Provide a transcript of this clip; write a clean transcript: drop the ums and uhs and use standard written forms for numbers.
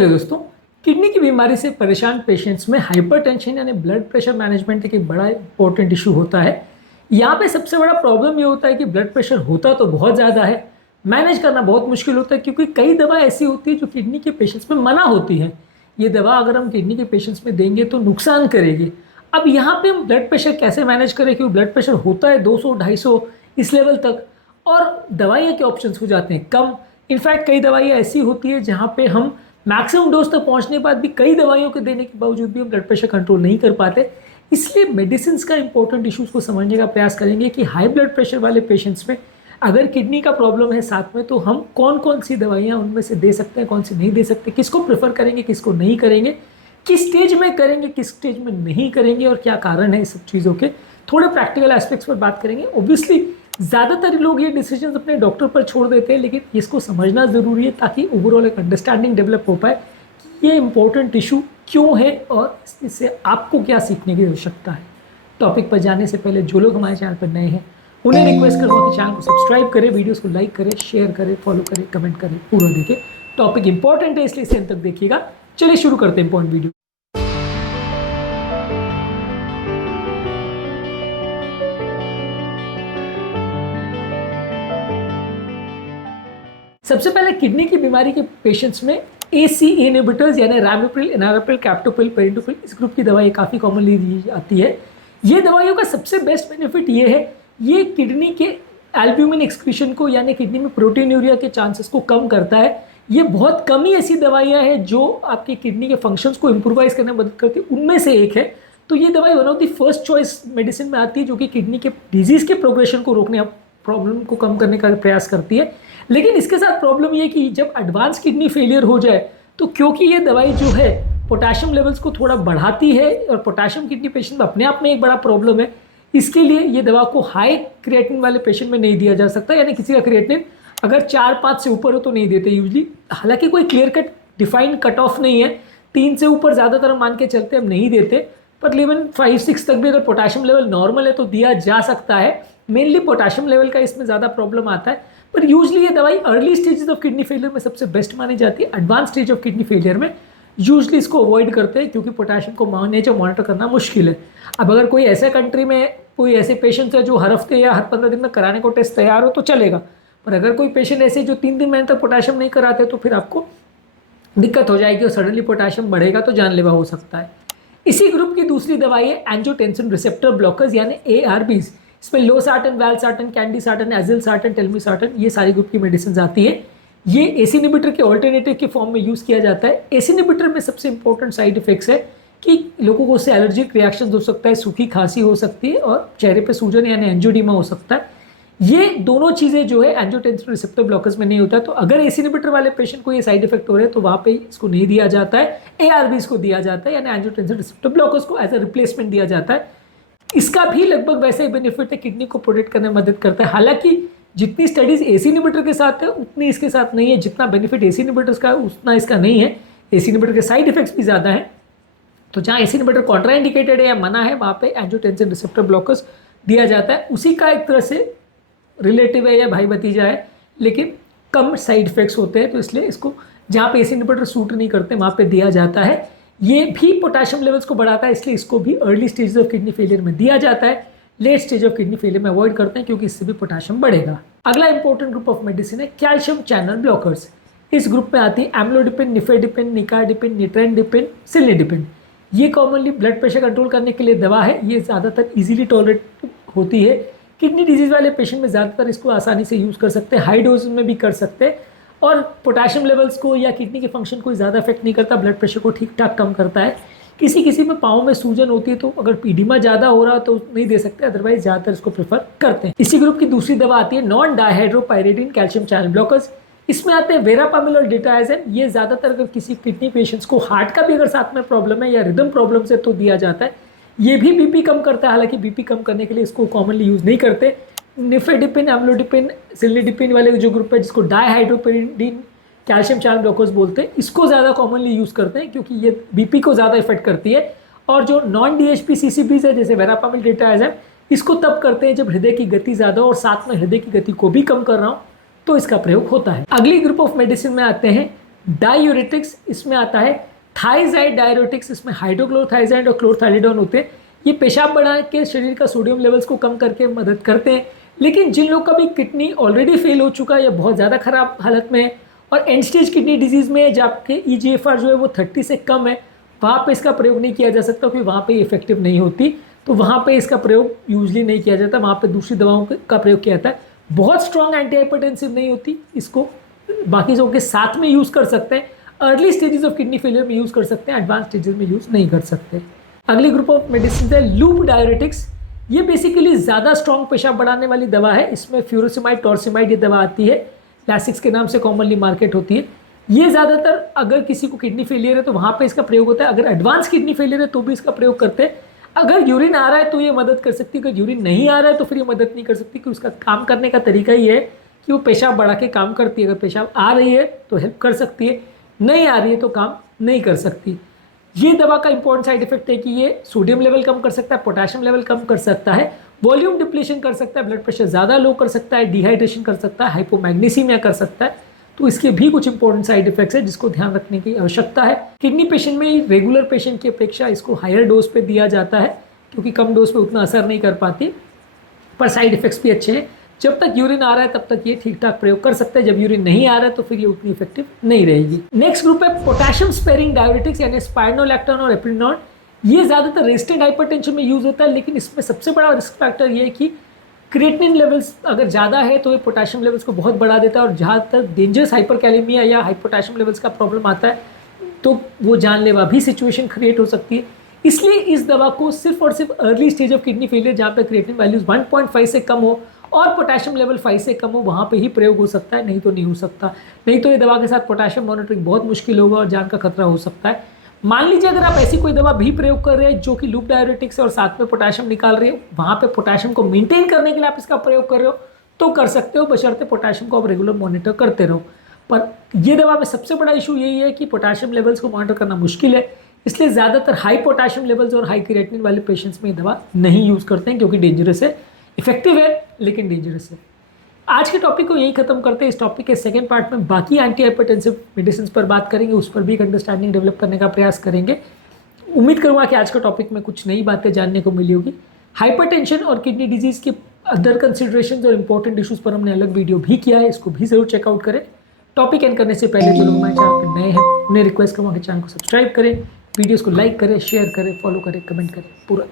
Hello दोस्तों, kidney की बीमारी से परेशान पेशेंट्स में हाइपरटेंशन यानी ब्लड प्रेशर मैनेजमेंट एक बड़ा इंपॉर्टेंट इशू होता है। यहाँ पे सबसे बड़ा प्रॉब्लम ये होता है कि ब्लड प्रेशर होता तो बहुत ज़्यादा है, मैनेज करना बहुत मुश्किल होता है क्योंकि कई दवा ऐसी होती है जो किडनी के पेशेंट्स में मना होती है। ये दवा अगर हम किडनी के पेशेंट्स में देंगे तो नुकसान करेगी। अब यहाँ पे हम ब्लड प्रेशर कैसे मैनेज करें, क्योंकि ब्लड प्रेशर होता है 200-250 इस लेवल तक, और दवाइयाँ के ऑप्शंस हो जाते हैं कम। इनफैक्ट कई दवाइयाँ ऐसी होती है जहाँ पे हम मैक्सिमम डोज तक पहुंचने के बाद भी कई दवाइयों के देने के बावजूद भी हम ब्लड प्रेशर कंट्रोल नहीं कर पाते। इसलिए मेडिसिन का इंपॉर्टेंट इश्यूज को समझने का प्रयास करेंगे कि हाई ब्लड प्रेशर वाले पेशेंट्स में अगर किडनी का प्रॉब्लम है साथ में, तो हम कौन कौन सी दवाइयाँ उनमें से दे सकते हैं, कौन सी नहीं दे सकते, किसको प्रेफर करेंगे, किसको नहीं करेंगे, किस स्टेज में करेंगे, किस स्टेज में नहीं करेंगे और क्या कारण है इस सब चीज़ों के। थोड़े प्रैक्टिकल एस्पेक्ट्स पर बात करेंगे। ऑब्वियसली ज़्यादातर लोग ये डिसीजन अपने डॉक्टर पर छोड़ देते हैं, लेकिन इसको समझना ज़रूरी है ताकि ओवरऑल एक अंडरस्टैंडिंग डेवलप हो पाए कि ये इंपॉर्टेंट इशू क्यों है और इससे आपको क्या सीखने की आवश्यकता है। टॉपिक पर जाने से पहले जो लोग हमारे चैनल पर नए हैं उन्हें रिक्वेस्ट करूँगा कि चैनल को सब्सक्राइब करें, वीडियोस को लाइक करें, शेयर करें, फॉलो करें, कमेंट करें, पूरा देखें। टॉपिक इंपॉर्टेंट है इसलिए इसे अंत तक देखिएगा। चलिए शुरू करते हैं इंपॉर्टेंट वीडियो। सबसे पहले किडनी की बीमारी के पेशेंट्स में ACE इनहिबिटर्स यानी रैमिप्रिल, एनारोप्रिल, कैप्टोप्रिल, पेरिंटोप्रिल इस ग्रुप की दवाई काफ़ी कॉमनली दी जाती है। ये दवाइयों का सबसे बेस्ट बेनिफिट ये है, ये किडनी के एल्ब्यूमिन एक्सक्रीशन को यानी किडनी में प्रोटीनूरिया के चांसेस को कम करता है। ये बहुत कम ही ऐसी दवाइयाँ हैं जो आपकी किडनी के फंक्शंस को इम्प्रूवाइज करने में मदद करती है, उनमें से एक है। तो ये दवाई one of the first choice medicine में आती है जो कि किडनी के डिजीज़ के प्रोग्रेशन को रोकने, प्रॉब्लम को कम करने का प्रयास करती है। लेकिन इसके साथ प्रॉब्लम ये कि जब एडवांस किडनी फेलियर हो जाए तो क्योंकि ये दवाई जो है पोटेशियम लेवल्स को थोड़ा बढ़ाती है और पोटेशियम किडनी पेशेंट में अपने आप में एक बड़ा प्रॉब्लम है, इसके लिए ये दवा को हाई क्रिएटिनिन वाले पेशेंट में नहीं दिया जा सकता। यानी किसी का क्रिएटिनिन अगर 4-5 से ऊपर हो तो नहीं देते यूजली। हालांकि कोई clear cut defined cut off नहीं है, 3 से ऊपर ज़्यादातर मान के चलते हम नहीं देते, पर इवन 5-6 तक भी अगर पोटेशियम लेवल नॉर्मल है तो दिया जा सकता है। मेनली पोटेशियम लेवल का इसमें ज़्यादा प्रॉब्लम आता है, पर यूजली ये दवाई early stages of kidney failure में सबसे बेस्ट मानी जाती है। Advance stage of kidney failure में यूजली इसको अवॉइड करते हैं क्योंकि पोटेशियम को मैनेज और मॉनिटर करना मुश्किल है। अब अगर कोई ऐसे कंट्री में कोई ऐसे पेशेंट्स है जो हर हफ्ते या हर 15 दिन में कराने को टेस्ट तैयार हो तो चलेगा, पर अगर कोई पेशेंट ऐसे जो 3 दिन महीने तक पोटेशियम नहीं कराते तो फिर आपको दिक्कत हो जाएगी और सडनली पोटेशियम बढ़ेगा तो जानलेवा हो सकता है। इसी ग्रुप की दूसरी दवाई है एंजियोटेंसिन रिसेप्टर ब्लॉकर्स यानी ARBs। इसमें लोसार्टन, वैल्सार्टन, कैंडिसार्टन, एजिलसार्टन, टेल्मिसार्टन ये सारी ग्रुप की मेडिसिन आती है। ये ACE इनहिबिटर के ऑल्टरनेटिव के फॉर्म में यूज़ किया जाता है। ACE इनहिबिटर में सबसे इंपॉर्टेंट साइड इफेक्ट्स है कि लोगों को उससे एलर्जिक रिएक्शन हो सकता है, सूखी खांसी हो सकती है और चेहरे पे सूजन यानी एंजियोडीमा हो सकता है। ये दोनों चीज़ें जो है एंजियोटेंसिन रिसेप्टर ब्लॉकर्स में नहीं होता है। तो अगर ACE इनहिबिटर वाले पेशेंट को ये साइड इफेक्ट हो रहे हैं तो वहाँ पे इसको नहीं दिया जाता है, ARBs को दिया जाता है यानी एंजियोटेंसिन रिसेप्टर ब्लॉकर्स को एज अ रिप्लेसमेंट दिया जाता है। इसका भी लगभग वैसे ही बेनिफिट है, किडनी को प्रोटेक्ट करने में मदद करता है। हालांकि जितनी स्टडीज ACE इनहिबिटर के साथ है उतनी इसके साथ नहीं है, जितना बेनिफिट ACE इनहिबिटर्स का उतना इसका नहीं है। ACE इनहिबिटर के साइड इफेक्ट्स भी ज़्यादा हैं, तो जहाँ ACE इनहिबिटर कॉन्ट्राइंडिकेटेड है या मना है वहाँ पे एंजियोटेंसिन रिसेप्टर ब्लॉकर्स दिया जाता है। उसी का एक तरह से रिलेटिव है या भाई भतीजा है, लेकिन कम साइड इफेक्ट्स होते हैं, तो इसलिए इसको जहाँ पे ACE इनहिबिटर सूट नहीं करते वहाँ पे दिया जाता है। ये भी पोटेशियम लेवल्स को बढ़ाता है, इसलिए इसको भी early stage of kidney failure में दिया जाता है। Late stage of kidney failure में अवॉइड करते हैं क्योंकि इससे भी पोटेशियम बढ़ेगा। अगला इंपॉर्टेंट ग्रुप ऑफ मेडिसिन है कैल्शियम चैनल ब्लॉकर्स। इस ग्रुप में आती है एम्लोडिपिन, निफेडिपिन, निकार्डिपिन, निट्रेंडिपिन, सिल्निडिपिन। ये कॉमनली ब्लड प्रेशर कंट्रोल करने के लिए दवा है। ये ज़्यादातर इजीली टॉलरेट होती है। किडनी डिजीज़ वाले पेशेंट में ज़्यादातर इसको आसानी से यूज़ कर सकते हैं, हाई डोज में भी कर सकते हैं, और पोटेशियम लेवल्स को या किडनी के फंक्शन को ज़्यादा इफेक्ट नहीं करता, ब्लड प्रेशर को ठीक ठाक कम करता है। किसी किसी में पाँव में सूजन होती है तो अगर पीडीमा ज़्यादा हो रहा हो तो नहीं दे सकते, अदरवाइज ज़्यादातर इसको प्रेफर करते हैं। इसी ग्रुप की दूसरी दवा आती है नॉन डायहाइड्रोपायरिडिन कैल्शियम चैनल ब्लॉकर्स। इसमें आते हैं वेरापामिल और डिटायजन। ये ज़्यादातर अगर किसी किडनी पेशेंट्स को हार्ट का भी अगर साथ में प्रॉब्लम है या रिदम प्रॉब्लम से तो दिया जाता है। ये भी BP कम करता है, हालांकि BP कम करने के लिए इसको कॉमनली यूज़ नहीं करते। निफेडिपिन, एम्लोडिपिन, सिल्निडिपिन वाले जो ग्रुप है जिसको डायहाइड्रोपायरिडिन कैल्शियम चैनल ब्लॉकर्स बोलते हैं, इसको ज़्यादा कॉमनली यूज़ करते हैं क्योंकि ये BP को ज़्यादा इफेक्ट करती है। और जो नॉन DHP CCBs है जैसे वेरापामिल, डिटायजन, इसको तब करते हैं जब हृदय की गति ज़्यादा हो और साथ में हृदय की गति को भी कम कर रहा हो तो इसका प्रयोग होता है। अगली ग्रुप ऑफ मेडिसिन में आते हैं डायूरेटिक्स इसमें आता है थाइजाइड डायूरेटिक्स, इसमें हाइड्रोक्लोरोथाइजाइड और क्लोरथाइलिडोन होते हैं। ये पेशाब बढ़ा के शरीर का सोडियम लेवल्स को कम करके मदद करते हैं। लेकिन जिन लोग का भी किडनी ऑलरेडी फेल हो चुका है या बहुत ज़्यादा खराब हालत में है और एंड स्टेज किडनी डिजीज़ में है, जबकि EGFR जो है वो 30 से कम है, वहाँ पे इसका प्रयोग नहीं किया जा सकता क्योंकि वहाँ पे इफेक्टिव नहीं होती, तो वहाँ पे इसका प्रयोग यूजली नहीं किया जाता, वहाँ पे दूसरी दवाओं का प्रयोग किया जाता है। बहुत स्ट्रॉन्ग एंटी हाइपरटेंसिव नहीं होती, इसको बाकी सब के साथ में यूज़ कर सकते हैं। Early stages of kidney failure में यूज़ कर सकते हैं, एडवांस स्टेजेस में यूज़ नहीं कर सकते। अगली ग्रुप ऑफ मेडिसिन है लूप डायूरेटिक्स। ये बेसिकली ज़्यादा स्ट्रॉन्ग पेशाब बढ़ाने वाली दवा है। इसमें फ्यूरोसिमाइड, टॉर्सिमाइड ये दवा आती है, लैसिक्स के नाम से कॉमनली मार्केट होती है। ये ज़्यादातर अगर किसी को किडनी फेलियर है तो वहाँ पे इसका प्रयोग होता है। अगर एडवांस किडनी फेलियर है तो भी इसका प्रयोग करते हैं। अगर यूरिन आ रहा है तो ये मदद कर सकती है, अगर यूरिन नहीं आ रहा है तो फिर ये मदद नहीं कर सकती, क्योंकि उसका काम करने का तरीका ही है कि वो पेशाब बढ़ा के काम करती है। अगर पेशाब आ रही है तो हेल्प कर सकती है, नहीं आ रही है तो काम नहीं कर सकती। ये दवा का इंपॉर्टेंट साइड इफेक्ट है कि ये सोडियम लेवल कम कर सकता है, पोटेशियम लेवल कम कर सकता है, वॉल्यूम डिप्लीशन कर सकता है, ब्लड प्रेशर ज़्यादा लो कर सकता है, डिहाइड्रेशन कर सकता है, हाइपोमैग्नीसीमिया कर सकता है। तो इसके भी कुछ इंपॉर्टेंट साइड इफेक्ट्स है जिसको ध्यान रखने की आवश्यकता है। किडनी पेशेंट में रेगुलर पेशेंट की अपेक्षा इसको हायर डोज पे दिया जाता है क्योंकि कम डोज पे उतना असर नहीं कर पाती, पर साइड इफेक्ट्स भी अच्छे हैं। जब तक यूरिन आ रहा है तब तक ये ठीक ठाक प्रयोग कर सकते हैं, जब यूरिन नहीं आ रहा है तो फिर ये उतनी इफेक्टिव नहीं रहेगी। नेक्स्ट ग्रुप है पोटेशियम स्पेयरिंग डायूरेटिक्स यानी स्पाइरोलैक्टोन और एप्रिनॉन। ये ज़्यादातर रेजिस्टेंट हाइपरटेंशन में यूज होता है, लेकिन इसमें सबसे बड़ा रिस्क फैक्टर ये है कि क्रिएटिनिन लेवल्स अगर ज़्यादा है तो ये पोटेशियम लेवल्स को बहुत बढ़ा देता है, और जहाँ तक डेंजरस हाइपरकैलेमिया या हाइपोटेशियम लेवल्स का प्रॉब्लम आता है तो वो जानलेवा भी सिचुएशन क्रिएट हो सकती है। इसलिए इस दवा को सिर्फ और सिर्फ early stage of kidney failure, जहाँ पे क्रिएटिनिन वैल्यूज 1.5 से कम हो और पोटेशियम लेवल 5 से कम हो, वहाँ पे ही प्रयोग हो सकता है, नहीं तो नहीं हो सकता। नहीं तो ये दवा के साथ पोटेशियम मॉनिटरिंग बहुत मुश्किल होगा और जान का खतरा हो सकता है। मान लीजिए अगर आप ऐसी कोई दवा भी प्रयोग कर रहे हैं जो कि लूप डायूरेटिक्स है और साथ में पोटेशियम निकाल रही है, वहाँ पे पोटेशियम को मेंटेन करने के लिए आप इसका प्रयोग कर रहे हो तो कर सकते हो, बशर्ते पोटेशियम को आप रेगुलर मॉनिटर करते रहो। पर ये दवा में सबसे बड़ा इशू यही है कि पोटेशियम लेवल्स को मॉनिटर करना मुश्किल है, इसलिए ज़्यादातर हाई पोटेशियम लेवल्स और हाई क्रिएटिनिन वाले पेशेंट्स में ये दवा नहीं यूज़ करते हैं क्योंकि डेंजरस है। इफेक्टिव है लेकिन डेंजरस है। आज के टॉपिक को यही खत्म करते हैं। इस टॉपिक के सेकंड पार्ट में बाकी एंटी हाइपरटेंसिव मेडिसिन पर बात करेंगे, उस पर भी एक अंडरस्टैंडिंग डेवलप करने का प्रयास करेंगे। उम्मीद करूँगा कि आज का टॉपिक में कुछ नई बातें जानने को मिली होगी। हाइपरटेंशन और किडनी डिजीज़ के अदर कंसिडरेशंस और इंपॉर्टेंट इशूज़ पर हमने अलग वीडियो भी किया है, इसको भी ज़रूर चेकआउट करें। टॉपिक एंड करने से पहले जो लोग हमारे चैनल पर नए हैं उन्हें रिक्वेस्ट करूँगा कि चैनल को सब्सक्राइब करें, वीडियोज़ को लाइक करें, शेयर करें, फॉलो करें, कमेंट करें, पूरा